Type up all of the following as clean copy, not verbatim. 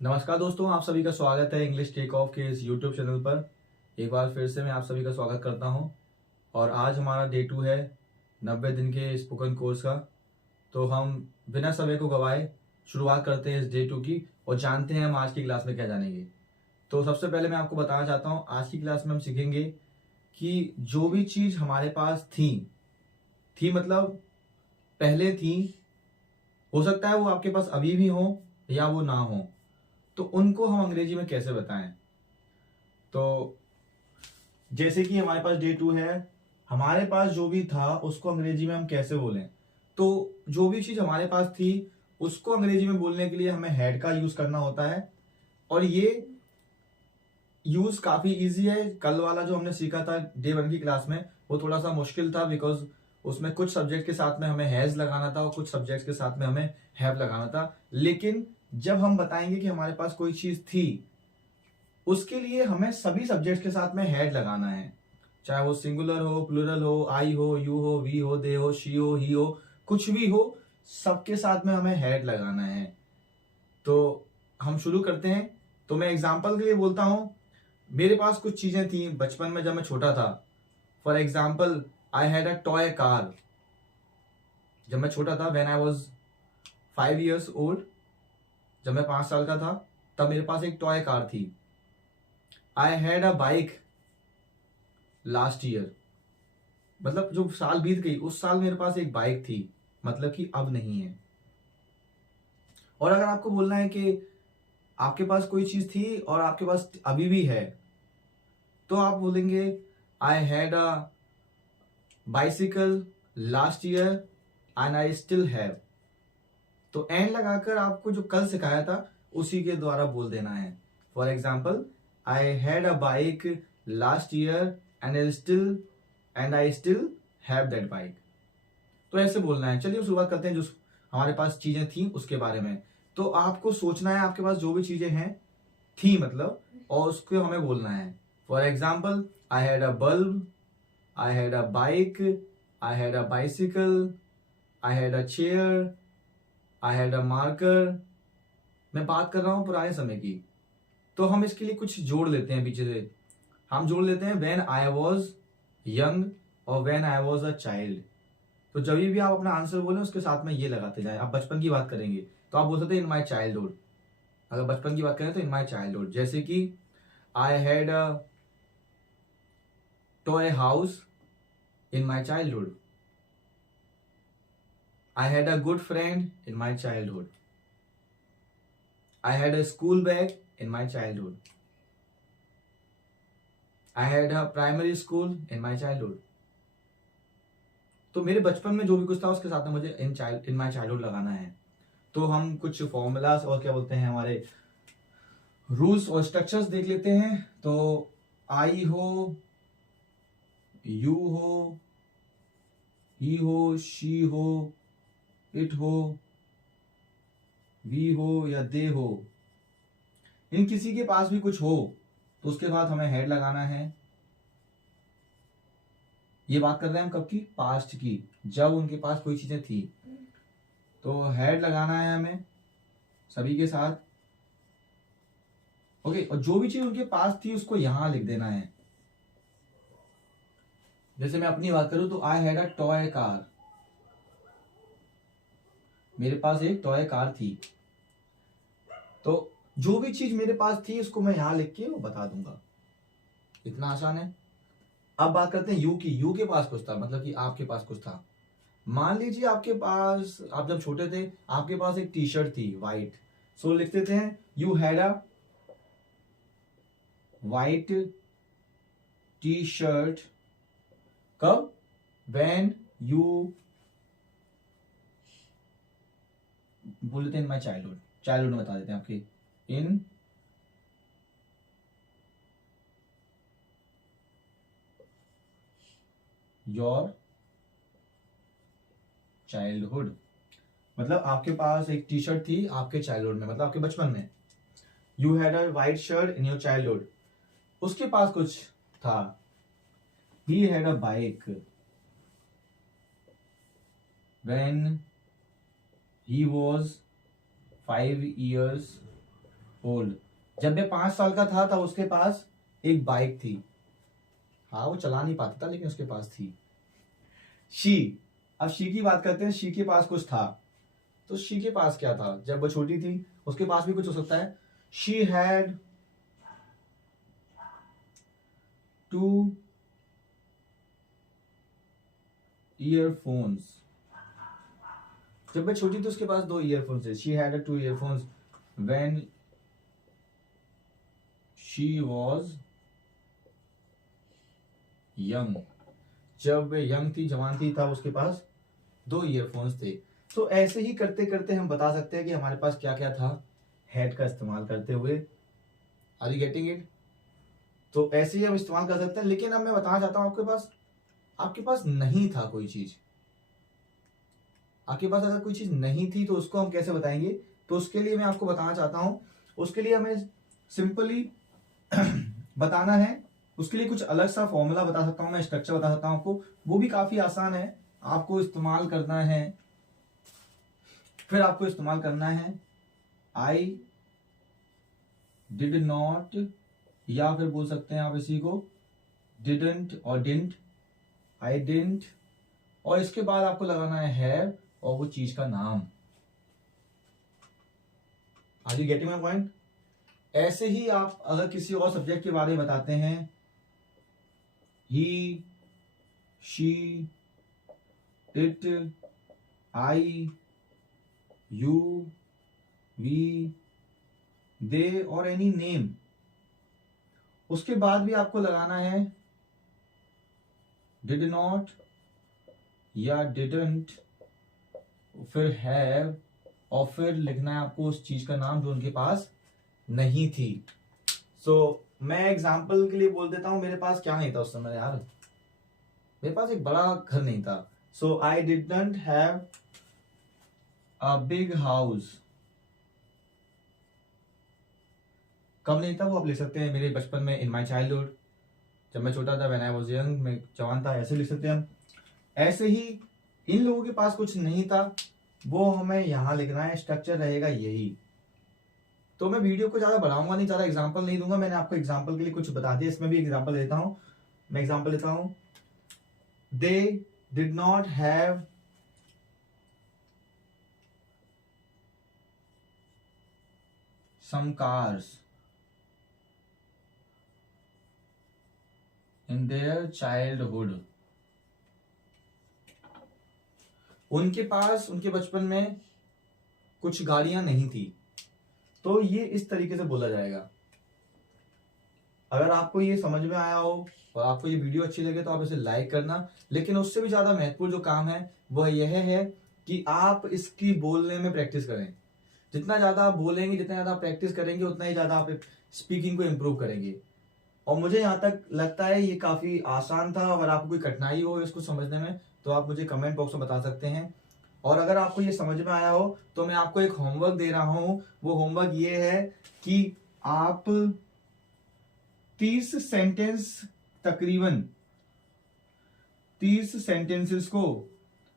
नमस्कार दोस्तों, आप सभी का स्वागत है इंग्लिश टेक ऑफ के इस यूट्यूब चैनल पर। एक बार फिर से मैं आप सभी का स्वागत करता हूं और आज हमारा डे 2 है 90 दिन के स्पोकन कोर्स का। तो हम बिना समय को गवाए शुरुआत करते हैं इस डे 2 की और जानते हैं हम आज की क्लास में क्या जानेंगे। तो सबसे पहले मैं आपको बताना चाहता हूँ, आज की क्लास में हम सीखेंगे कि जो भी चीज़ हमारे पास थी मतलब पहले थी, हो सकता है वो आपके पास अभी भी हो या वो ना हो, तो उनको हम अंग्रेजी में कैसे बताएं। तो जैसे कि हमारे पास डे 2 है, हमारे पास जो भी था उसको अंग्रेजी में हम कैसे बोलें। तो जो भी चीज हमारे पास थी उसको अंग्रेजी में बोलने के लिए हमें हैड का यूज करना होता है और ये यूज काफी इजी है। कल वाला जो हमने सीखा था डे 1 की क्लास में वो थोड़ा सा मुश्किल था, बिकॉज उसमें कुछ सब्जेक्ट के साथ में हमें हैज लगाना था और कुछ सब्जेक्ट के साथ में हमें हैव लगाना था। लेकिन जब हम बताएंगे कि हमारे पास कोई चीज थी, उसके लिए हमें सभी सब्जेक्ट्स के साथ में हैड लगाना है, चाहे वो सिंगुलर हो, प्लूरल हो, आई हो, यू हो, वी हो, दे हो, शी हो, ही हो, कुछ भी हो, सबके साथ में हमें हैड लगाना है। तो हम शुरू करते हैं। तो मैं एग्जांपल के लिए बोलता हूं, मेरे पास कुछ चीजें थी बचपन में जब मैं छोटा था। For example, I had a toy car. जब मैं छोटा था, when I was 5 years old, जब मैं 5 साल का था, तब मेरे पास एक टॉय कार थी। I had a bike last year, मतलब जो साल बीत गई उस साल मेरे पास एक बाइक थी, मतलब कि अब नहीं है। और अगर आपको बोलना है कि आपके पास कोई चीज थी और आपके पास अभी भी है, तो आप बोलेंगे I had a bicycle last year and I still have. तो एंड लगाकर आपको जो कल सिखाया था उसी के द्वारा बोल देना है। For example, I had a bike last year and I still have that bike. तो ऐसे बोलना है। चलिए शुरुआत करते हैं जो हमारे पास चीजें थी उसके बारे में। तो आपको सोचना है आपके पास जो भी चीजें हैं थी मतलब, और उसको हमें बोलना है। For example, I had a bulb, I had a bike, I had a bicycle, I had a chair, I had a marker. मैं बात कर रहा हूं पुराने समय की। तो हम इसके लिए कुछ जोड़ लेते हैं पीछे से। हम जोड़ लेते हैं व्हेन आई वॉज यंग और when I was a child. तो जब भी आप अपना आंसर बोले उसके साथ में ये लगाते जाएं। आप बचपन की बात करेंगे तो आप बोल सकते हैं इन माई चाइल्डहुड। अगर बचपन की बात करें तो इन माई चाइल्डहुड, जैसे कि I had a toy house in my childhood, I had a good friend in my childhood, I had a school bag in my childhood, I had a primary school in my childhood. तो मेरे बचपन में जो भी कुछ था उसके साथ में मुझे इन माई चाइल्डहुड लगाना है। तो हम कुछ फॉर्मूलाज और क्या बोलते हैं हमारे रूल्स और स्ट्रक्चर्स देख लेते हैं। तो आई हो, यू हो, ही हो, शी हो, इट हो, वी हो या दे हो, इन किसी के पास भी कुछ हो तो उसके बाद हमें हेड लगाना है। ये बात कर रहे हैं हम कब की? पास्ट की, जब उनके पास कोई चीजें थी। तो हेड लगाना है हमें सभी के साथ। ओके, और जो भी चीज उनके पास थी उसको यहां लिख देना है। जैसे मैं अपनी बात करूं तो I had a toy car, मेरे पास एक टॉय कार थी। तो जो भी चीज मेरे पास थी उसको मैं यहां लिख के वो बता दूंगा। इतना आसान है। अब बात करते हैं यू की। यू के पास कुछ था, मतलब कि आपके पास कुछ था। मान लीजिए आपके पास, आप जब छोटे थे आपके पास एक टी शर्ट थी वाइट। सो लिख देते हैं you had a white T shirt. कब? व्हेन यू, बोल देते हैं इन माई चाइल्डहुड। चाइल्डहुड में बता देते हैं आपके इन योर चाइल्डहुड। मतलब आपके पास एक टी शर्ट थी आपके चाइल्डहुड में, मतलब आपके बचपन में। You had a white shirt in your childhood. उसके पास कुछ था। He had a bike when he was 5 years old. जब मैं 5 साल का था तब उसके पास एक बाइक थी। हाँ, वो चला नहीं पाता था लेकिन उसके पास थी। शी, अब शी की बात करते हैं। शी के पास कुछ था। तो शी के पास क्या था जब वो छोटी थी? उसके पास भी कुछ हो सकता है। She had 2 earphones. जब मैं छोटी थी उसके पास 2 ईयरफोन्स थे। She had 2 earphones when she was young. जब वे यंग थी, जवान थी, तब उसके पास 2 ईयरफोन्स थे। तो ऐसे ही करते करते हम बता सकते हैं कि हमारे पास क्या क्या था हैड का इस्तेमाल करते हुए। Are you getting it? तो ऐसे ही हम इस्तेमाल कर सकते हैं। लेकिन अब मैं बताना चाहता हूं आपके पास नहीं था कोई चीज। आपके पास अगर कोई चीज नहीं थी तो उसको हम कैसे बताएंगे? तो उसके लिए मैं आपको बताना चाहता हूं। उसके लिए हमें सिंपली बताना है। उसके लिए कुछ अलग सा फॉर्मूला बता सकता हूं मैं, स्ट्रक्चर बता सकता हूं आपको। वो भी काफी आसान है। आपको इस्तेमाल करना है, फिर आपको इस्तेमाल करना है आई डिड नॉट, या फिर बोल सकते हैं आप इसी को डिडंट और डिडंट। आई डिडंट, और इसके बाद आपको लगाना है हैव और वो चीज का नाम। Are you getting my point? ऐसे ही आप अगर किसी और सब्जेक्ट के बारे में बताते हैं, he, she, it, I, you, we, they और एनी नेम, उसके बाद भी आपको लगाना है डिड नॉट या डिडंट, फिर हैव, और फिर लिखना है आपको उस चीज का नाम जो उनके पास नहीं थी। मैं एग्जांपल के लिए बोल देता हूं। मेरे पास क्या नहीं था उस समय यार? मेरे पास एक बड़ा घर नहीं था। So I didn't have a big house. कब नहीं था वो आप लिख सकते हैं मेरे बचपन में, इन माई चाइल्डहुड, जब मैं छोटा था, व्हेन आई वाज यंग, मैं जवान था, ऐसे लिख सकते हैं हम। ऐसे ही इन लोगों के पास कुछ नहीं था, वो हमें यहां लिखना है। स्ट्रक्चर रहेगा यही। तो मैं वीडियो को ज्यादा बढ़ाऊंगा नहीं, ज्यादा एग्जांपल नहीं दूंगा। मैंने आपको एग्जांपल के लिए कुछ बता दिया, इसमें भी एग्जांपल देता हूं। मैं एग्जांपल देता हूं। They did not have some cars in their childhood. उनके पास उनके बचपन में कुछ गाड़ियां नहीं थी। तो ये इस तरीके से बोला जाएगा। अगर आपको ये समझ में आया हो और आपको ये वीडियो अच्छी लगे तो आप इसे लाइक करना। लेकिन उससे भी ज्यादा महत्वपूर्ण जो काम है वह यह है कि आप इसकी बोलने में प्रैक्टिस करें। जितना ज्यादा आप बोलेंगे, जितना ज्यादा आप प्रैक्टिस करेंगे, उतना ही ज्यादा आप स्पीकिंग को इम्प्रूव करेंगे। और मुझे यहाँ तक लगता है ये काफी आसान था। अगर आपको कोई कठिनाई हो इसको समझने में तो आप मुझे कमेंट बॉक्स में बता सकते हैं। और अगर आपको ये समझ में आया हो तो मैं आपको एक होमवर्क दे रहा हूं। वो होमवर्क ये है कि आप 30 सेंटेंस, तकरीबन 30 सेंटेंसेस को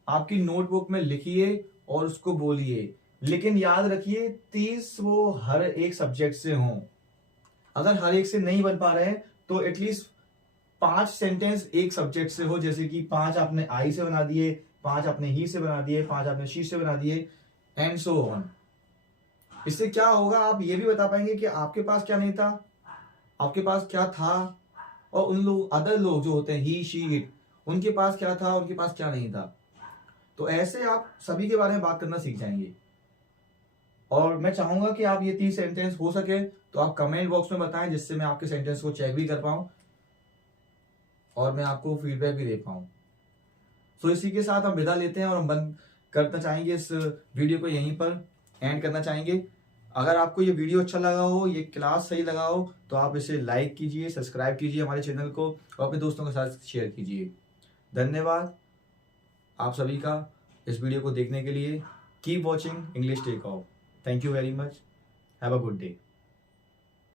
आपकी नोटबुक में लिखिए और उसको बोलिए। लेकिन याद रखिए 30 वो हर एक सब्जेक्ट से हों। अगर हर एक से नहीं बन पा रहे हैं तो एटलीस्ट 5 सेंटेंस एक सब्जेक्ट से हो। जैसे कि 5 आपने आई से बना दिए, 5 आपने ही से बना दिए, 5 आपने शी से बना दिए, एंड सो ऑन। इससे क्या होगा, आप ये भी बता पाएंगे कि आपके पास क्या नहीं था, आपके पास क्या था, और उन लोग, अदर लोग जो होते हैं ही, शी, इट, उनके पास क्या था, उनके पास क्या नहीं था। तो ऐसे आप सभी के बारे में बात करना सीख जाएंगे। और मैं चाहूंगा कि आप ये 30 सेंटेंस हो सके तो आप कमेंट बॉक्स में बताएं, जिससे मैं आपके सेंटेंस को चेक भी कर पाऊं और मैं आपको फीडबैक भी दे पाऊं। तो इसी के साथ हम विदा लेते हैं और हम बंद करना चाहेंगे इस वीडियो को, यहीं पर एंड करना चाहेंगे। अगर आपको ये वीडियो अच्छा लगा हो, ये क्लास सही लगा हो, तो आप इसे लाइक कीजिए, सब्सक्राइब कीजिए हमारे चैनल को और अपने दोस्तों के साथ शेयर कीजिए। धन्यवाद आप सभी का इस वीडियो को देखने के लिए। Keep watching English Take Off. Thank you very much. Have a good day.